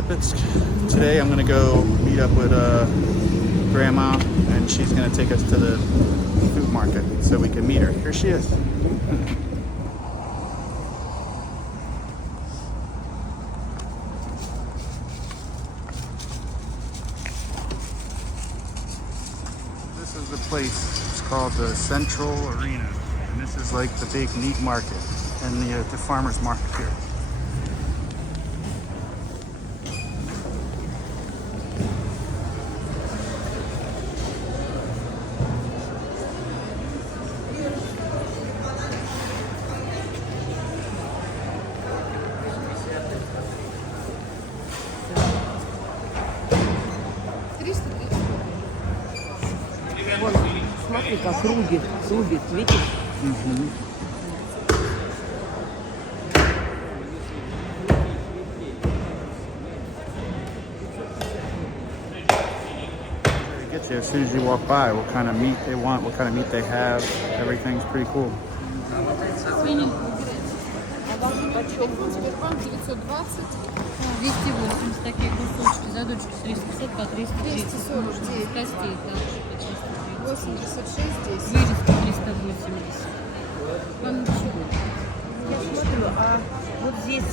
Lipetsk. Today I'm gonna go meet up with Grandma, and she's gonna take us to the food market so we can meet her. Here she is. This is the place. It's called the Central Arena, and this is like the big meat market and the farmers market here. Вон, смотри, как рубит, видишь? They get you as soon as you walk by what kind of meat they want, what kind of meat they have. Everything's pretty cool. Почем? 920. 280 такие кусочки, задочки 350 по 330. 249. Костей также по 330. 86 здесь. Вырезка 380. Вам ничего. Я смотрю, а вот здесь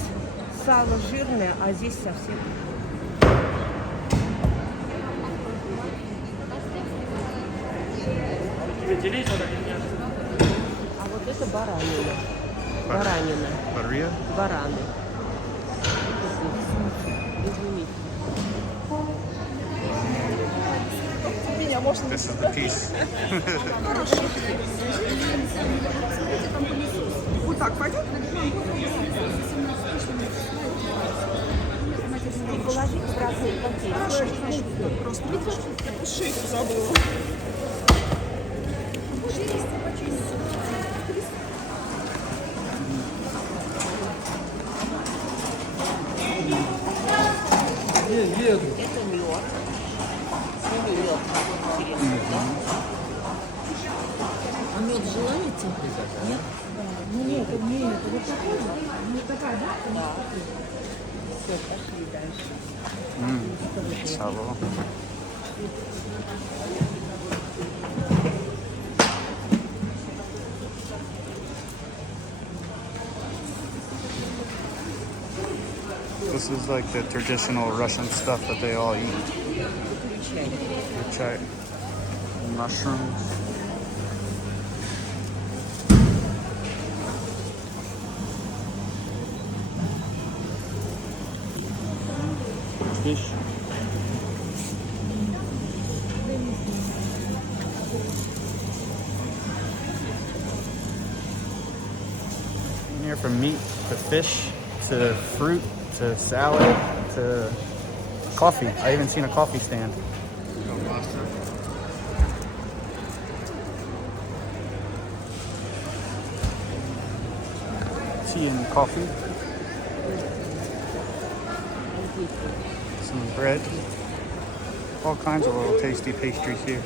сало жирное, а здесь совсем. А вот это баранина. Баранина. Батарея? Бараны. Извините. This is the piece. Вот так пойдет? И положить в разные пакеты. Просто шейку забыла. Это мед. Свиной мед. Интересно, да? А мед желаете? Нет? Ну нет, это вот такой. Ну такая, да? Да. Все, пошли дальше. Сало. This is like the traditional Russian stuff that they all eat. Chai. Mushrooms. Fish. Here from meat to fish to fruit to salad to coffee. I even seen a coffee stand. Tea and coffee. Some bread. All kinds of little tasty pastries here.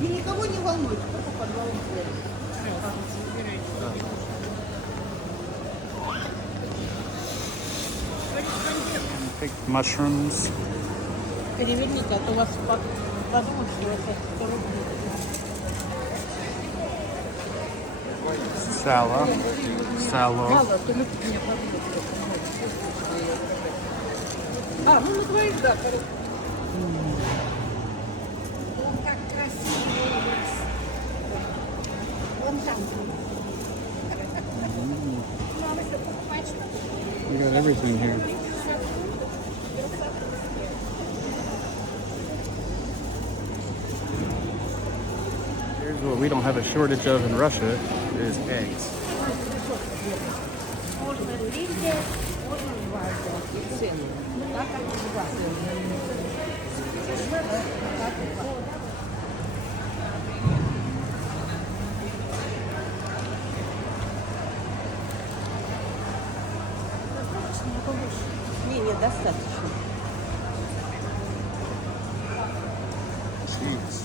И никого не волнует, кто по подвалу ходит. Picked mushrooms. Переверните, а то вас подумают, что это 100 рублей. Salo. Salo. Мало, то мы меня подумают. А, ну на твоих, да, короче. Как красиво. Вон там. Надо все покупать. You got everything here. Here's what we don't have a shortage of in Russia is eggs. Можно лилия, можно варить цены. Так как Не, недостаточно. Jeez.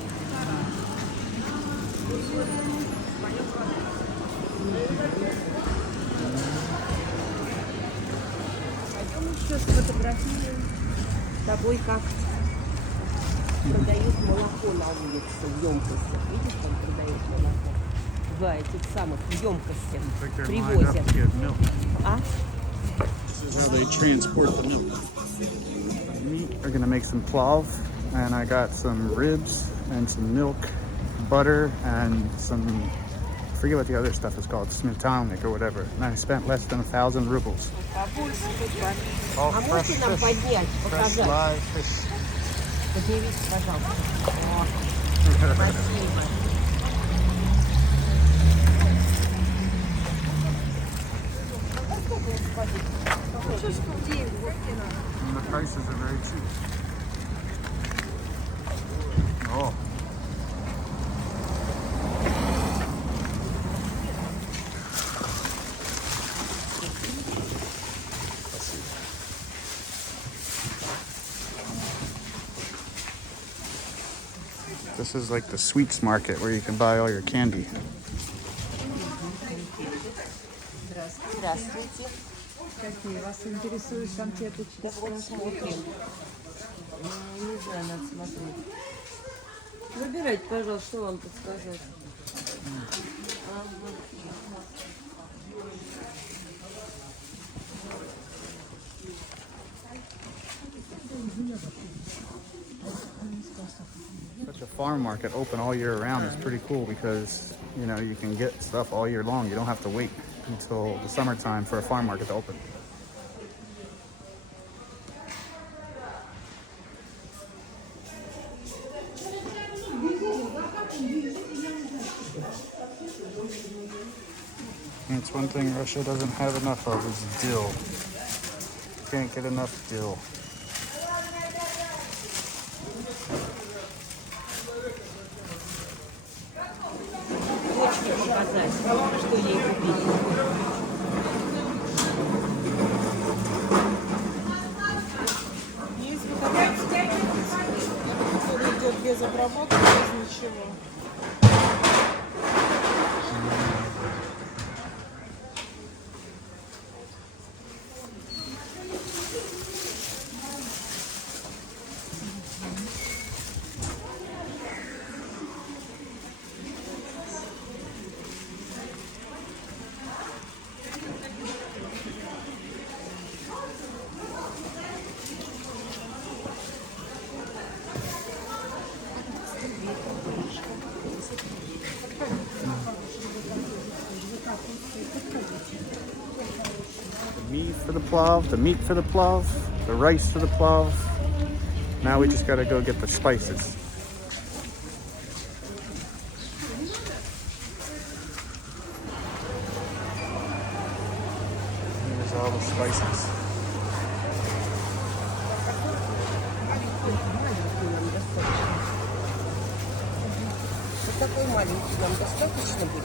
Пойдем еще сфотографируем. С тобой как продают молоко на улице в емкостях. Видишь, там продают молоко? В этих самых емкостях привозят. А? This is how they transport the milk. Meat, we're gonna make some plov, and I got some ribs and some milk, butter, and some, I forget what the other stuff is called, smetana or whatever. And I spent less than 1,000 rubles. All А можете нам поднять, показать? live fish. Поднимите, пожалуйста. Спасибо. And the prices are very cheap. Oh. This is like the sweets market where you can buy all your candy. Здравствуйте. Какие вас интересуют конфеты? Да вот смотрим. Не знаю, надо смотреть. Выбирайте, пожалуйста, что вам подсказать. Such a farm market open all year round is pretty cool because, you know, you can get stuff all year long. You don't have to wait until the summertime for a farm market to open. That's one thing Russia doesn't have enough of is dill. Can't get enough dill. Почту показать, что ей купить. Есть вот такая, который идет без обработки, без ничего. The meat for the plov, the meat for the plov, the rice for the plov. Now we just gotta go get the spices. Here's all the spices. Вот такой маленький нам достаточно будет?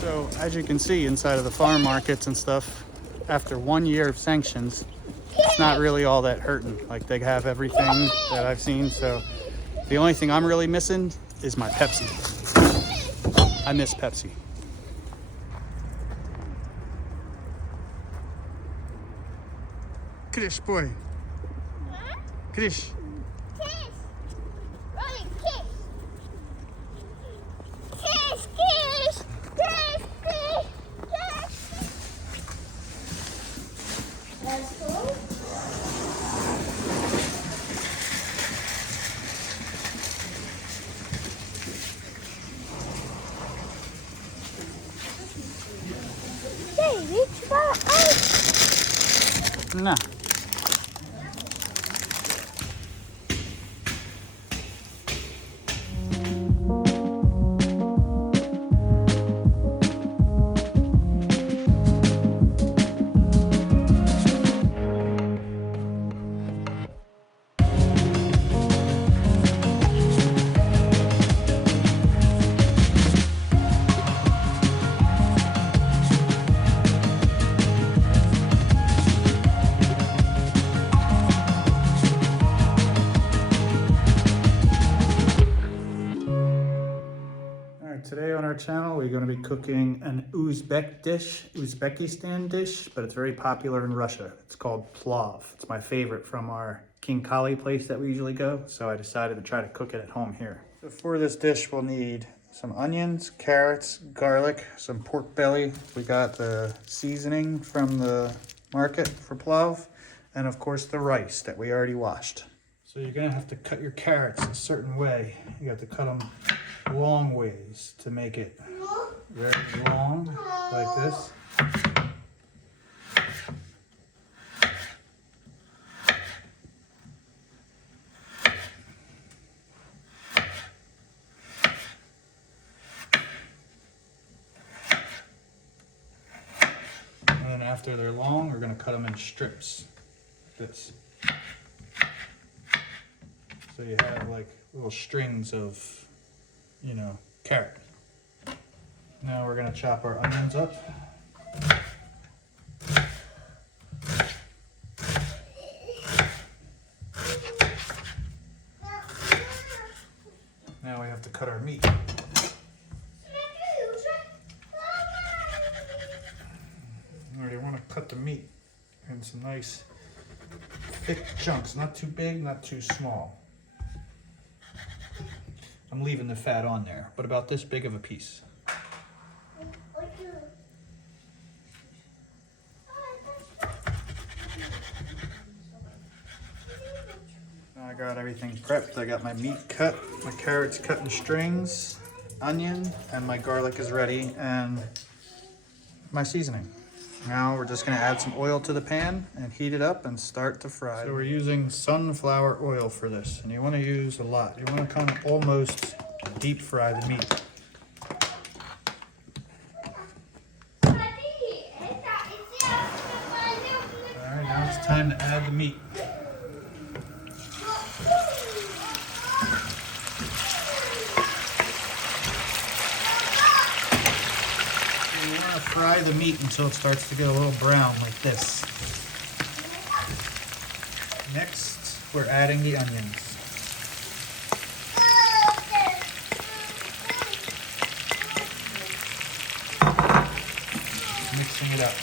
So as you can see inside of the farm markets and stuff, after 1 year of sanctions, it's not really all that hurting. Like they have everything that I've seen. So the only thing I'm really missing is my Pepsi. I miss Pepsi. Krish boy. Krish. Nah. Today on our channel, we're going to be cooking an Uzbekistan dish, but it's very popular in Russia. It's called plov. It's my favorite from our King Kali place that we usually go, so I decided to try to cook it at home here. So for this dish, we'll need some onions, carrots, garlic, some pork belly. We got the seasoning from the market for plov, and of course the rice that we already washed. So you're going to have to cut your carrots a certain way. You have to cut them long ways to make it very long, like this. And then after they're long, we're going to cut them in strips, like this. So you have like little strings of, you know, carrot. Now we're gonna chop our onions up. Now we have to cut our meat. Alright, you want to cut the meat in some nice thick chunks, not too big, not too small. I'm leaving the fat on there, but about this big of a piece. Now I got everything prepped. I got my meat cut, my carrots cut in strings, onion, and my garlic is ready, and my seasoning. Now we're just gonna add some oil to the pan and heat it up and start to fry. So we're using sunflower oil for this, and you wanna use a lot. You wanna kind of almost deep fry the meat. Alright, now it's time to add the meat. You want to fry the meat until it starts to get a little brown like this. Next, we're adding the onions. Mixing it up.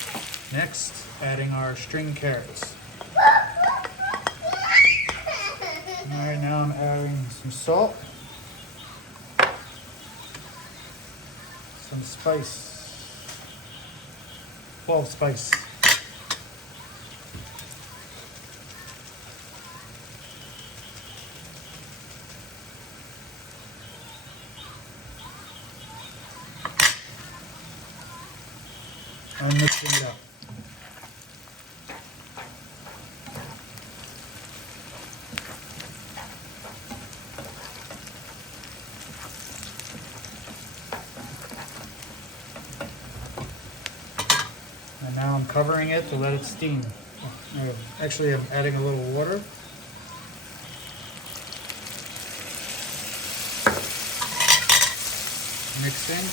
Next, adding our string carrots. Alright, now I'm adding some salt, some spice. Plov spice. I'm mixing it up. And now I'm covering it to let it steam. Actually, I'm adding a little water. Mixing,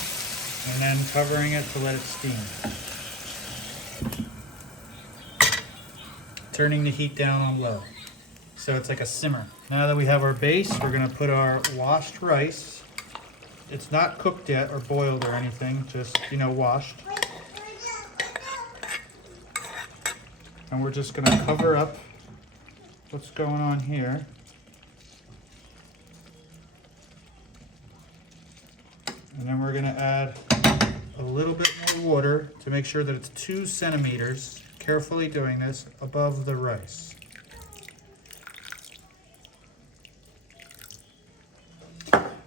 and then covering it to let it steam. Turning the heat down on low. So it's like a simmer. Now that we have our base, we're gonna put our washed rice. It's not cooked yet or boiled or anything, just, you know, washed. And we're just gonna cover up what's going on here. And then we're gonna add a little bit more water to make sure that it's 2 centimeters, carefully doing this, above the rice.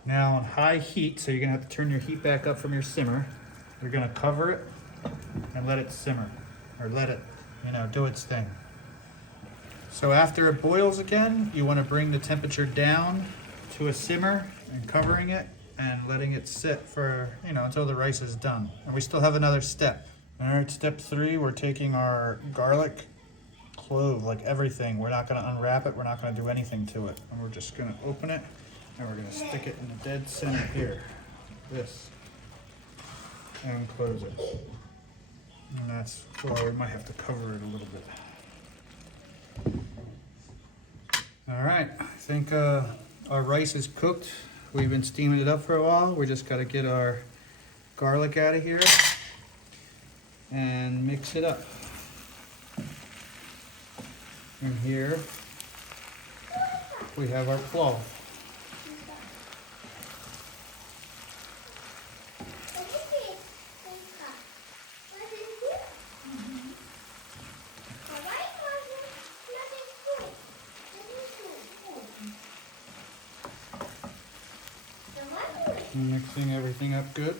Now on high heat, so you're gonna have to turn your heat back up from your simmer, you're gonna cover it and let it simmer, or let it, you know, do its thing. So after it boils again, you want to bring the temperature down to a simmer and covering it and letting it sit for, until the rice is done. And we still have another step. All right, step 3, we're taking our garlic, clove, like everything. We're not going to unwrap it. We're not going to do anything to it. And we're just going to open it and we're going to stick it in the dead center here. This. And close it. And that's, well, we might have to cover it a little bit. All right, I think our rice is cooked. We've been steaming it up for a while. We just got to get our garlic out of here and mix it up. And here we have our plov. Mixing everything up good.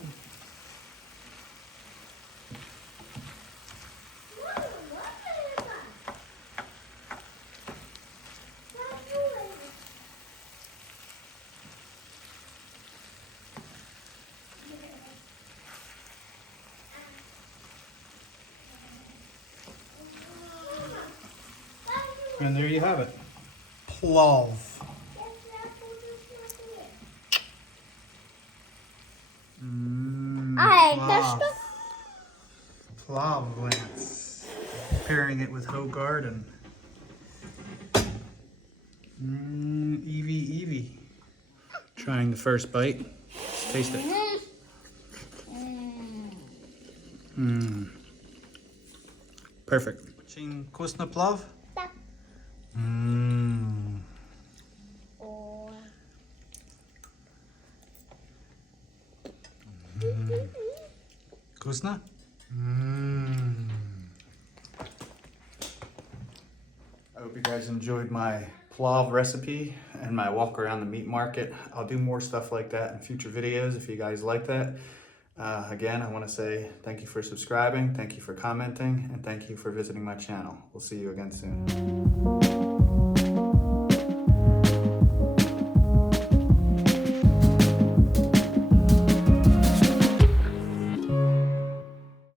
And there you have it. Plov. Plov. Plov glance. Pairing it with hoe garden. Evie, Evie. Trying the first bite. Let's taste it. Perfect. Очень вкусно плов? Да. Вкусно? I hope you guys enjoyed my plov recipe and my walk around the meat market. I'll do more stuff like that in future videos if you guys like that. Again, I want to say thank you for subscribing, thank you for commenting, and thank you for visiting my channel. We'll see you again soon.